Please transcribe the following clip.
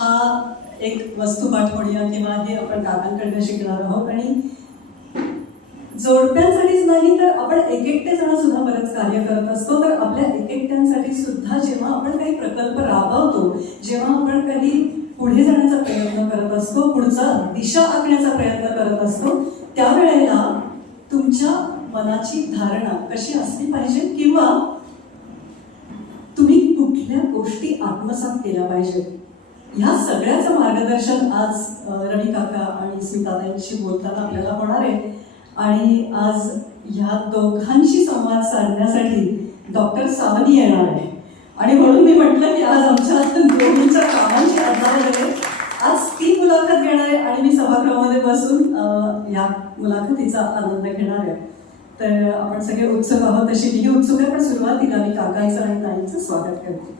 हा एक वस्तू पाठवण्या किंवा हे आपण काकांकडनं शिकणार आहोत. आणि जोडप्यांसाठीच नाही तर आपण एक एकटे जण सुद्धा बरंच कार्य करत असतो. तर आपल्या एक एकट्यांसाठी सुद्धा जेव्हा आपण काही प्रकल्प राबवतो जेव्हा आपण काही पुढे जाण्याचा प्रयत्न करत असतो पुढचा दिशा आखण्याचा प्रयत्न करत असतो त्यावेळेला तुमच्या मनाची धारणा कशी असली पाहिजे? किंवा तुम्ही कुठल्या गोष्टी आत्मसात केल्या पाहिजेत? ह्या सगळ्याचं मार्गदर्शन आज रवी काका आणि स्मिताताईंशी बोलताना आपल्याला होणार आहे. आणि आज ह्या दोघांशी संवाद साधण्यासाठी डॉक्टर सावनी येणार आहे आणि म्हणून मी म्हटलं की आज आमच्या दोघींच्या कामांची आधार आहे आज ती मुलाखत घेणार आहे आणि मी सभागृहामध्ये बसून या मुलाखतीचा आनंद घेणार आहे. तर आपण सगळे उत्सुक आहोत तशी. मीही उत्सुक आहे पण सुरुवातीला मी काकाईचं आणि ताईंचं स्वागत करते.